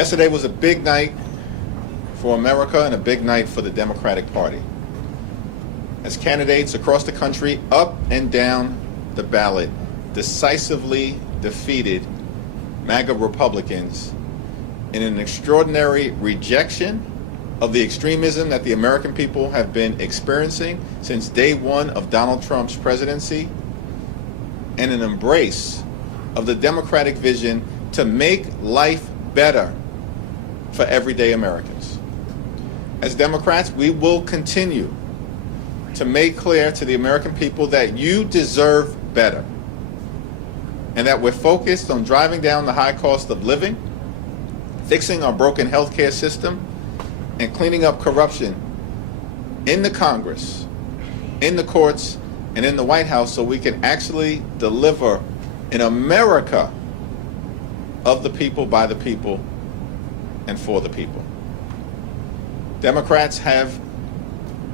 Yesterday was a big night for America and a big night for the Democratic Party, as candidates across the country, up and down the ballot, decisively defeated MAGA Republicans in an extraordinary rejection of the extremism that the American people have been experiencing since day one of Donald Trump's presidency, and an embrace of the Democratic vision to make life better for everyday Americans. As Democrats, we will continue to make clear to the American people that you deserve better, and that we're focused on driving down the high cost of living, fixing our broken healthcare system, and cleaning up corruption in the Congress, in the courts, and in the White House, so we can actually deliver an America of the people, by the people, and for the people. Democrats have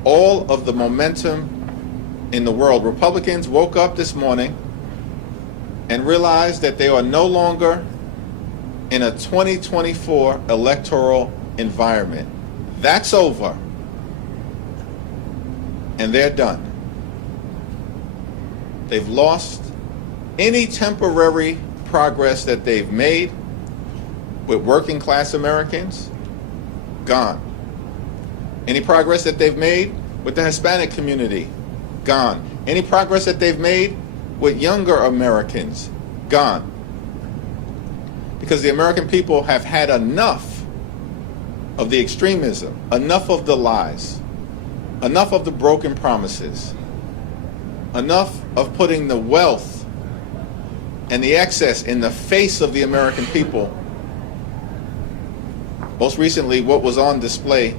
all of the momentum in the world. Republicans woke up this morning and realized that they are no longer in a 2024 electoral environment. That's over, and they're done. They've lost any temporary progress that they've made with working class Americans. Gone. Any progress that they've made with the Hispanic community? Gone. Any progress that they've made with younger Americans? Gone. Because the American people have had enough of the extremism, enough of the lies, enough of the broken promises, enough of putting the wealth and the excess in the face of the American people. Most recently, what was on display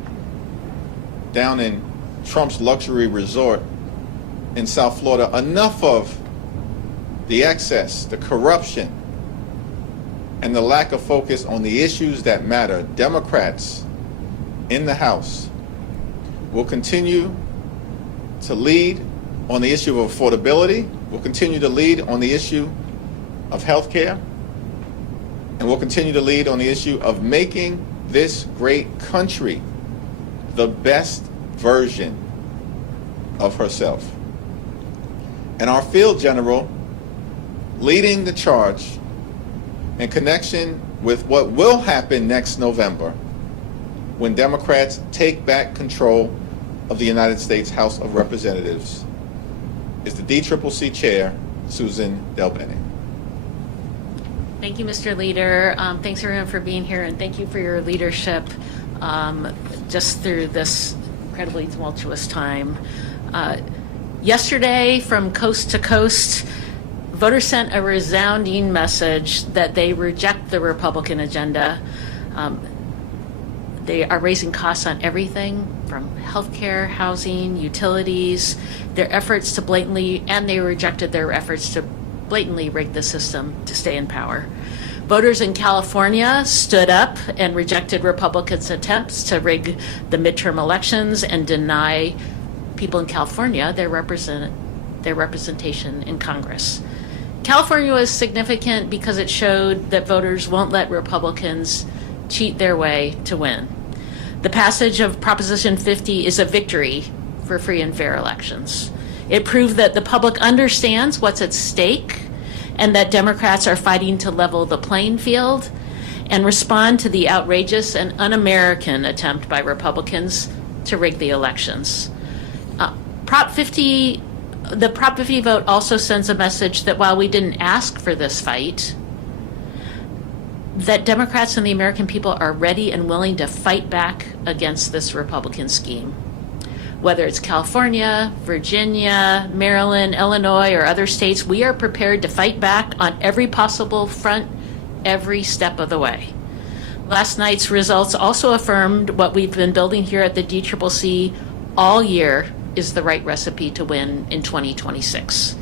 down in Trump's luxury resort in South Florida, enough of the excess, the corruption, and the lack of focus on the issues that matter. Democrats in the House will continue to lead on the issue of affordability, will continue to lead on the issue of health care, and will continue to lead on the issue of making this great country the best version of herself. And our field general leading the charge in connection with what will happen next November when Democrats take back control of the United States House of Representatives is the DCCC chair, Suzan DelBene. Thank you, Mr. Leader. Thanks everyone for being here, and thank you for your leadership just through this incredibly tumultuous time. Yesterday, from coast to coast, voters sent a resounding message that they reject the Republican agenda. They are raising costs on everything from healthcare, housing, utilities, their efforts to blatantly, and they rejected their efforts to blatantly rig the system to stay in power. Voters in California stood up and rejected Republicans' attempts to rig the midterm elections and deny people in California their representation in Congress. California was significant because it showed that voters won't let Republicans cheat their way to win. The passage of Proposition 50 is a victory for free and fair elections. It proved that the public understands what's at stake and that Democrats are fighting to level the playing field and respond to the outrageous and un-American attempt by Republicans to rig the elections. The Prop 50 vote also sends a message that while we didn't ask for this fight, that Democrats and the American people are ready and willing to fight back against this Republican scheme. Whether it's California, Virginia, Maryland, Illinois, or other states, we are prepared to fight back on every possible front, every step of the way. Last night's results also affirmed what we've been building here at the DCCC all year is the right recipe to win in 2026.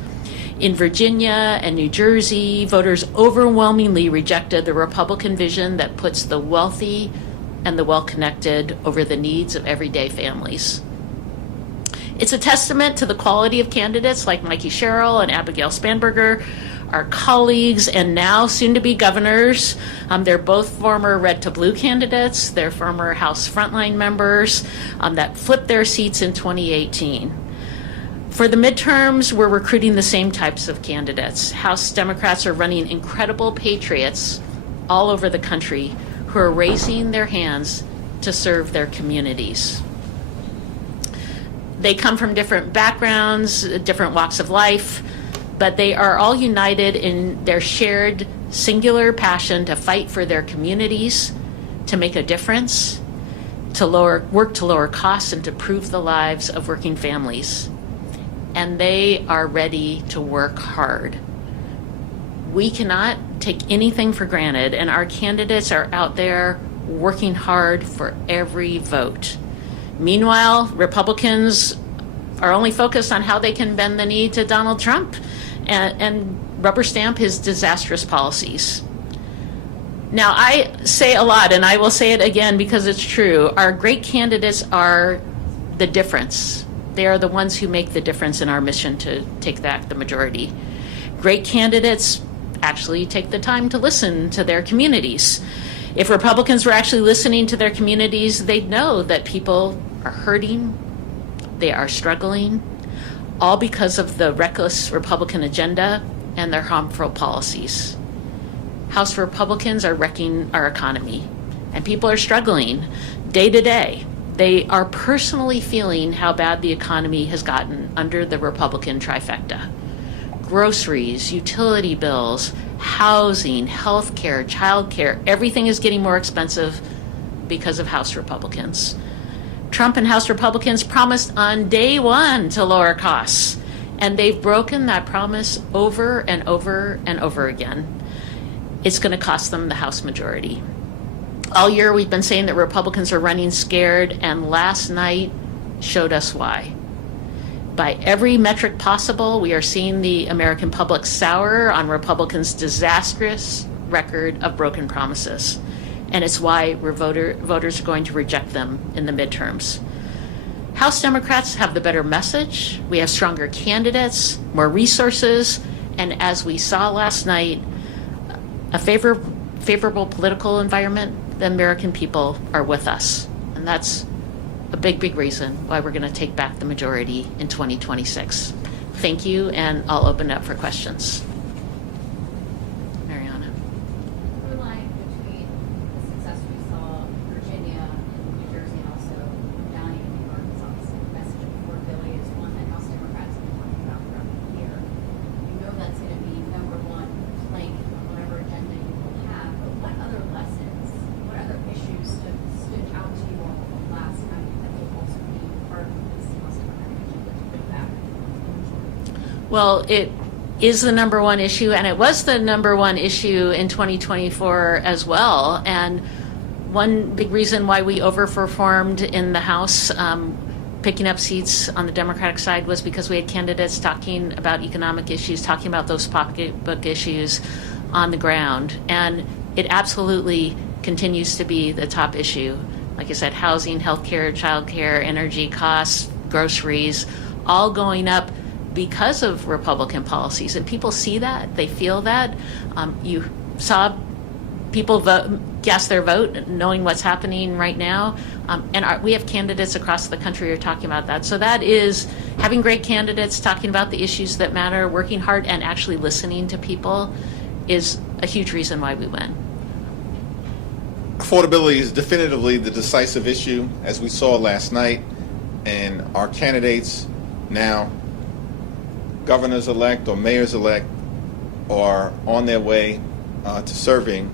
In Virginia and New Jersey, voters overwhelmingly rejected the Republican vision that puts the wealthy and the well-connected over the needs of everyday families. It's a testament to the quality of candidates like Mikey Sherrill and Abigail Spanberger, our colleagues and now soon-to-be governors. They're both former red to blue candidates. They're former House frontline members that flipped their seats in 2018. For the midterms, we're recruiting the same types of candidates. House Democrats are running incredible patriots all over the country who are raising their hands to serve their communities. They come from different backgrounds, different walks of life, but they are all united in their shared singular passion to fight for their communities, to make a difference, to work to lower costs and to improve the lives of working families. And they are ready to work hard. We cannot take anything for granted, and our candidates are out there working hard for every vote. Meanwhile, Republicans are only focused on how they can bend the knee to Donald Trump and rubber stamp his disastrous policies. Now, I say a lot, and I will say it again because it's true. Our great candidates are the difference. They are the ones who make the difference in our mission to take back the majority. Great candidates actually take the time to listen to their communities. If Republicans were actually listening to their communities, they'd know that people are hurting, they are struggling, all because of the reckless Republican agenda and their harmful policies. House Republicans are wrecking our economy, and people are struggling day to day. They are personally feeling how bad the economy has gotten under the Republican trifecta. Groceries, utility bills, housing, health care, child care, everything is getting more expensive because of House Republicans. Trump and House Republicans promised on day one to lower costs, and they've broken that promise over and over and over again. It's going to cost them the House majority. All year we've been saying that Republicans are running scared, and last night showed us why. By every metric possible, we are seeing the American public sour on Republicans' disastrous record of broken promises. And it's why voters are going to reject them in the midterms. House Democrats have the better message. We have stronger candidates, more resources, and as we saw last night, a favorable political environment. The American people are with us. And that's a big, big reason why we're going to take back the majority in 2026. Thank you, and I'll open it up for questions. Mariana. Through line between the success we saw in Virginia and New Jersey and also down in New York is obviously the message of affordability is one that House Democrats have been talking about throughout the year. We know that's going to be number one plank on whatever agenda you will have, but what other lessons, what other issues stood out to you all last night that will also be part of this House Democratic agenda to put back? Well, it is the number one issue, and it was the number one issue in 2024 as well. And one big reason why we overperformed in the House, picking up seats on the Democratic side, was because we had candidates talking about economic issues, talking about those pocketbook issues on the ground. And it absolutely continues to be the top issue. Like I said, housing, healthcare, childcare, energy costs, groceries, all going up because of Republican policies. And people see that, they feel that. You saw people cast their vote knowing what's happening right now. And we have candidates across the country who are talking about that. So that is having great candidates talking about the issues that matter, working hard, and actually listening to people is a huge reason why we win. Affordability is definitively the decisive issue, as we saw last night, and our candidates now, governors-elect or mayors-elect, are on their way to serving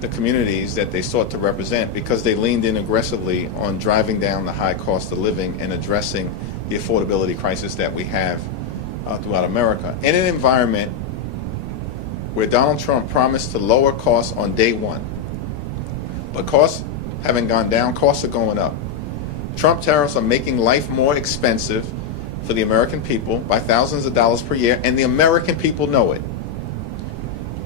the communities that they sought to represent because they leaned in aggressively on driving down the high cost of living and addressing the affordability crisis that we have throughout America. In an environment where Donald Trump promised to lower costs on day one, but costs haven't gone down, costs are going up. Trump tariffs are making life more expensive for the American people by thousands of dollars per year, and the American people know it.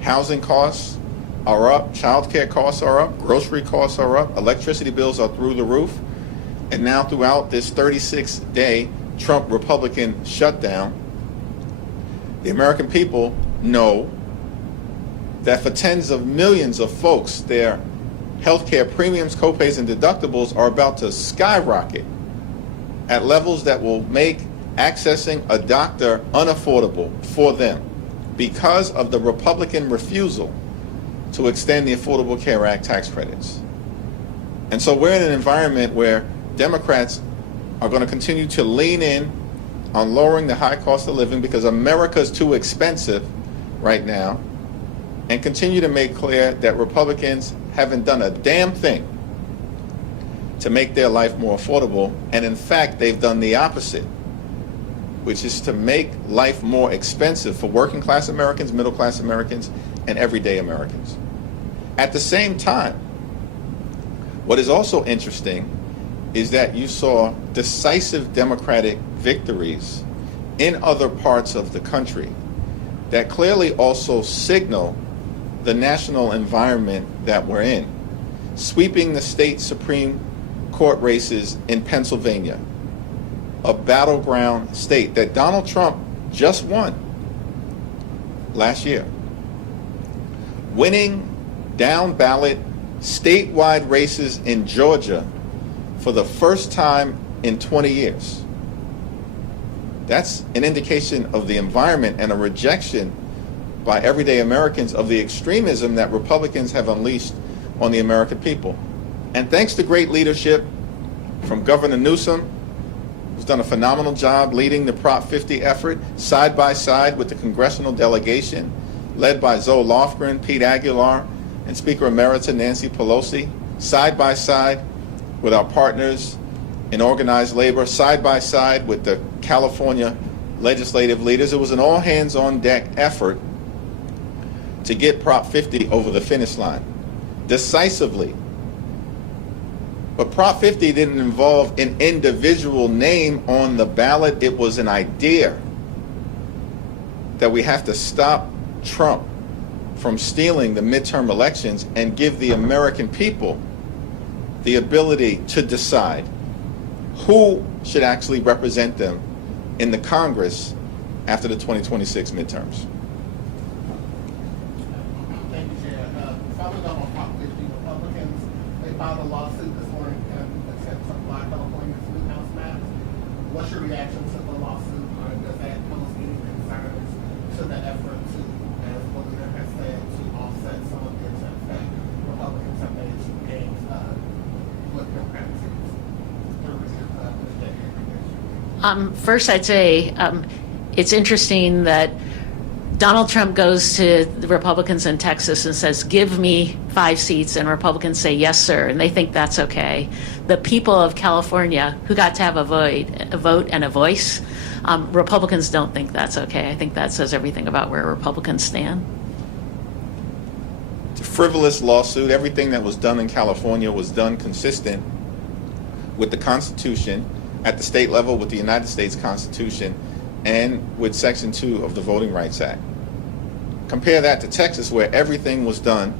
Housing costs are up, child care costs are up, grocery costs are up, electricity bills are through the roof, and now throughout this 36-day Trump Republican shutdown, the American people know that for tens of millions of folks, their healthcare premiums, copays, and deductibles are about to skyrocket at levels that will make accessing a doctor unaffordable for them because of the Republican refusal to extend the Affordable Care Act tax credits. And so we're in an environment where Democrats are going to continue to lean in on lowering the high cost of living because America is too expensive right now, and continue to make clear that Republicans haven't done a damn thing to make their life more affordable. And in fact, they've done the opposite, which is to make life more expensive for working class Americans, middle class Americans, and everyday Americans. At the same time, what is also interesting is that you saw decisive Democratic victories in other parts of the country that clearly also signal the national environment that we're in. Sweeping the state Supreme Court races in Pennsylvania, a battleground state that Donald Trump just won last year. Winning down ballot statewide races in Georgia for the first time in 20 years. That's an indication of the environment and a rejection by everyday Americans of the extremism that Republicans have unleashed on the American people. And thanks to great leadership from Governor Newsom, who's done a phenomenal job leading the Prop 50 effort side by side with the Congressional delegation led by Zoe Lofgren, Pete Aguilar, and Speaker Emerita Nancy Pelosi, side by side with our partners in organized labor, side by side with the California legislative leaders. It was an all hands on deck effort to get Prop 50 over the finish line decisively. But Prop 50 didn't involve an individual name on the ballot. It was an idea that we have to stop Trump from stealing the midterm elections and give the American people the ability to decide who should actually represent them in the Congress after the 2026 midterms. Thank you, Chair. Following up on Prop 50, Republicans, they filed a lawsuit this morning in an attempt to block California's new House maps. What's your reaction to the lawsuit? Does that pose any concerns to the effort to, as the leader has said, to offset some of the attempts that Republicans have made to gain with Democratic seats? First, I'd say it's interesting that Donald Trump goes to the Republicans in Texas and says, give me 5 seats, and Republicans say, yes, sir, and they think that's okay. The people of California, who got to have a vote and a voice, Republicans don't think that's okay. I think that says everything about where Republicans stand. It's a frivolous lawsuit. Everything that was done in California was done consistent with the Constitution at the state level, with the United States Constitution, and with Section 2 of the Voting Rights Act. Compare that to Texas, where everything was done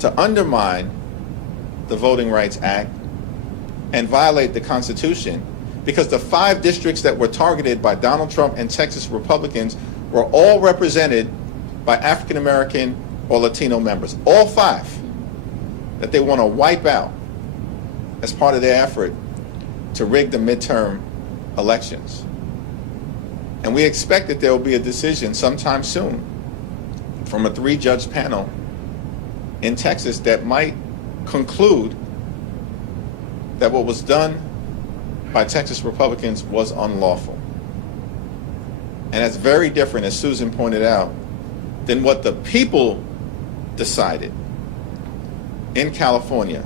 to undermine the Voting Rights Act and violate the Constitution, because the 5 districts that were targeted by Donald Trump and Texas Republicans were all represented by African American or Latino members. All 5 that they want to wipe out as part of their effort to rig the midterm elections. And we expect that there will be a decision sometime soon from a 3-judge panel in Texas that might conclude that what was done by Texas Republicans was unlawful. And that's very different, as Susan pointed out, than what the people decided in California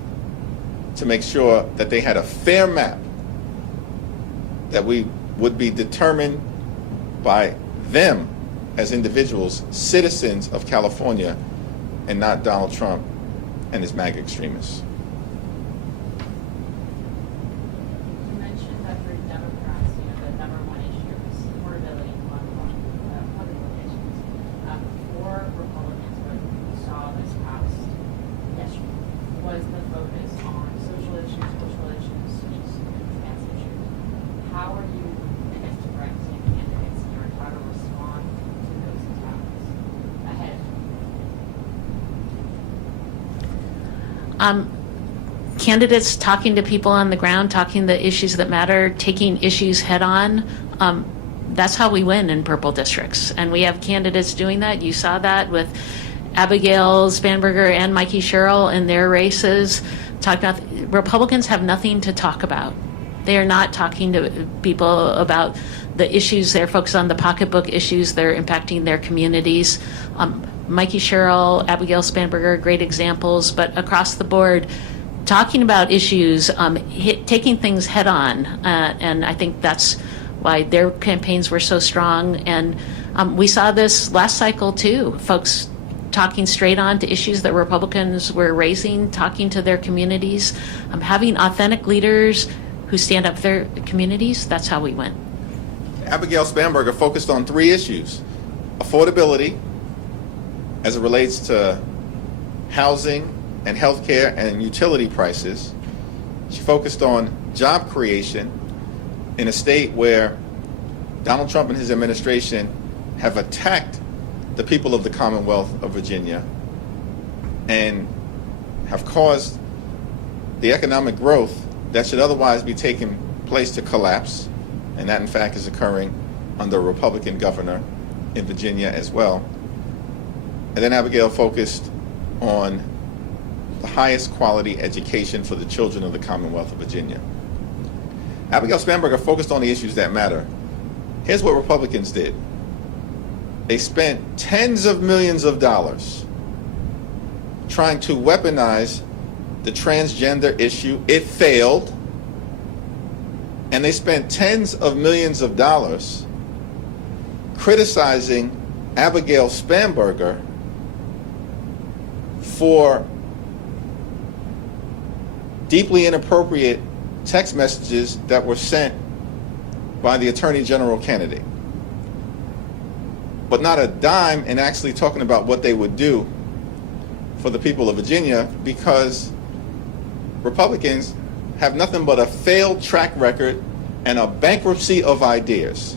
to make sure that they had a fair map that we would be determined by them as individuals, citizens of California, and not Donald Trump and his MAGA extremists. You mentioned that for Democrats, the number one issue is affordability on public locations. For Republicans, what we saw this past yesterday was the focus on social issues, cultural issues, such as trans issues. How are you, directing candidates here, how to respond to those attacks ahead? Candidates talking to people on the ground, talking the issues that matter, taking issues head on. That's how we win in purple districts. And we have candidates doing that. You saw that with Abigail Spanberger and Mikey Sherrill in their races. Republicans have nothing to talk about. They are not talking to people about the issues. They're focused on the pocketbook issues that are impacting their communities. Mikey Sherrill, Abigail Spanberger, great examples, but across the board, talking about issues, taking things head on. And I think that's why their campaigns were so strong. And we saw this last cycle too, folks talking straight on to issues that Republicans were raising, talking to their communities, having authentic leaders who stand up for their communities. That's how we win. Abigail Spanberger focused on 3 issues: affordability, as it relates to housing and healthcare and utility prices. She focused on job creation in a state where Donald Trump and his administration have attacked the people of the Commonwealth of Virginia and have caused the economic growth that should otherwise be taking place to collapse, and that in fact is occurring under a Republican governor in Virginia as well. And then Abigail focused on the highest quality education for the children of the Commonwealth of Virginia. Abigail Spanberger focused on the issues that matter. Here's what Republicans did. They spent tens of millions of dollars trying to weaponize the transgender issue. It failed. And they spent tens of millions of dollars criticizing Abigail Spanberger for deeply inappropriate text messages that were sent by the Attorney General candidate, but not a dime in actually talking about what they would do for the people of Virginia, because Republicans have nothing but a failed track record and a bankruptcy of ideas.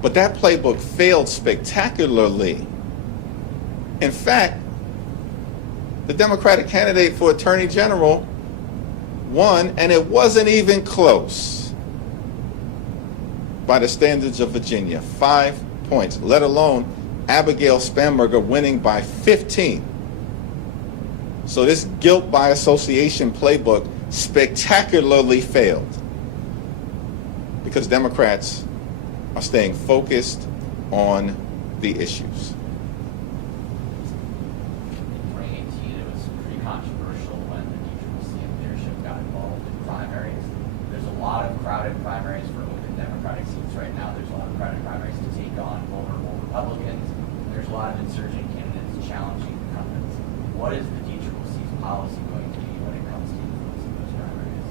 But that playbook failed spectacularly. In fact, the Democratic candidate for Attorney General won, and it wasn't even close by the standards of Virginia. 5 points, let alone Abigail Spanberger winning by 15. So this guilt by association playbook spectacularly failed because Democrats are staying focused on the issues. In 2018, it was pretty controversial when the DCCC leadership got involved in primaries. There's a lot of crowded primaries for open Democratic seats right now. There's a lot of crowded primaries to take on vulnerable Republicans. There's a lot of insurgent candidates challenging incumbents. What is the DCCC's policy going to be when it comes to influencing those primaries?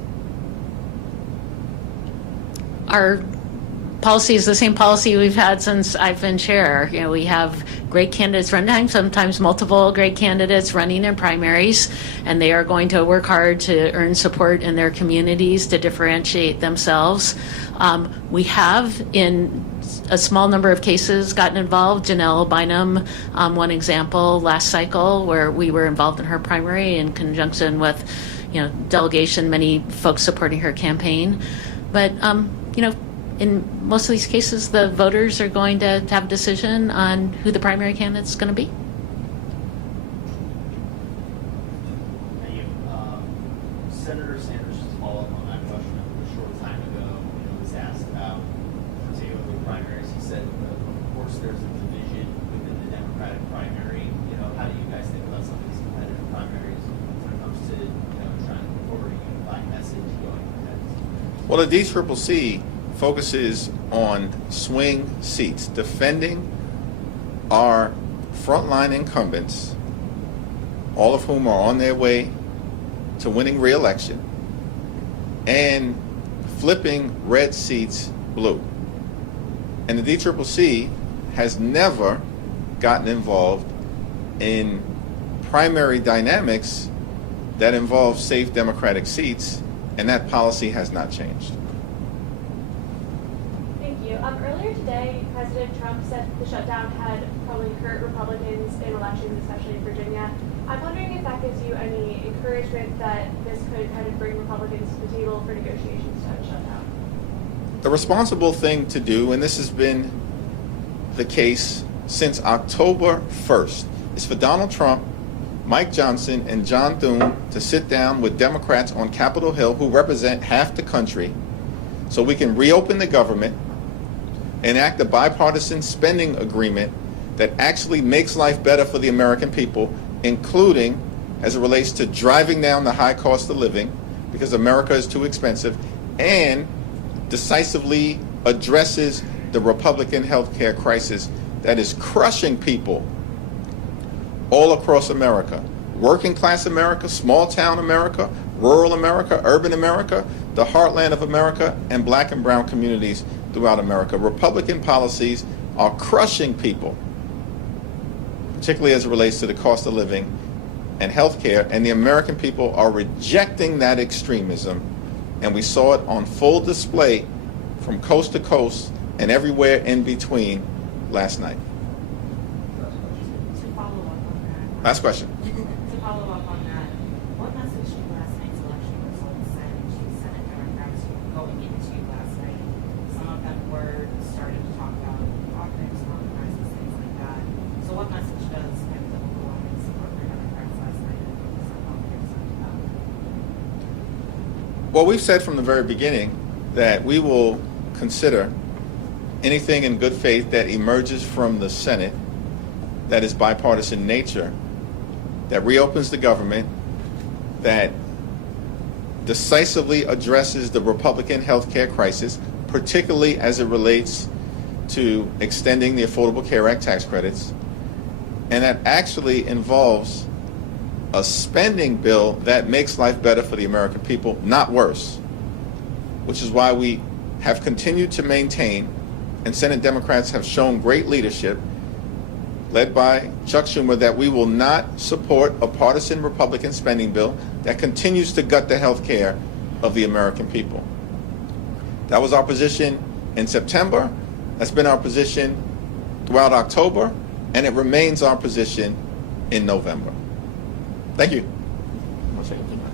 Our policy is the same policy we've had since I've been chair. You know, we have great candidates running, sometimes multiple great candidates running in primaries, and they are going to work hard to earn support in their communities to differentiate themselves. We have, in a small number of cases, gotten involved. Janelle Bynum, one example last cycle, where we were involved in her primary in conjunction with, delegation, many folks supporting her campaign. But, in most of these cases, the voters are going to have a decision on who the primary candidate is going to be. Thank you. Senator Sanders, just follow up on that question. A short time ago, was asked about particularly primaries. He said, of course, there's a division within the Democratic primary. How do you guys think about some of these competitive primaries when it comes to trying to put forward a unified message going ahead? Well, the DCCC focuses on swing seats, defending our frontline incumbents, all of whom are on their way to winning re-election, and flipping red seats blue. And the DCCC has never gotten involved in primary dynamics that involve safe Democratic seats, and that policy has not changed. Earlier today, President Trump said the shutdown had probably hurt Republicans in elections, especially in Virginia. I'm wondering if that gives you any encouragement that this could kind of bring Republicans to the table for negotiations to have a shutdown? The responsible thing to do, and this has been the case since October 1st, is for Donald Trump, Mike Johnson, and John Thune to sit down with Democrats on Capitol Hill who represent half the country so we can reopen the government, enact a bipartisan spending agreement that actually makes life better for the American people, including as it relates to driving down the high cost of living because America is too expensive, and decisively addresses the Republican health care crisis that is crushing people all across America. Working class America, small town America, rural America, urban America, the heartland of America, and black and brown communities throughout America. Republican policies are crushing people, particularly as it relates to the cost of living and health care, and the American people are rejecting that extremism, and we saw it on full display from coast to coast and everywhere in between last night. To follow up on that. Last question. To follow up on that, what message do last night's election results send to Senate Democrats going into last night? Some of them were starting to talk about off-ramps, compromises, things like that. So what message does kind of the overwhelming support for Democrats last night and focus on what they're concerned about? Well, we've said from the very beginning that we will consider anything in good faith that emerges from the Senate that is bipartisan nature, that reopens the government, that decisively addresses the Republican health care crisis, particularly as it relates to extending the Affordable Care Act tax credits, and that actually involves a spending bill that makes life better for the American people, not worse, which is why we have continued to maintain, and Senate Democrats have shown great leadership, led by Chuck Schumer, that we will not support a partisan Republican spending bill that continues to gut the health care of the American people. That was our position in September. That's been our position throughout October, and it remains our position in November. Thank you. Thank you.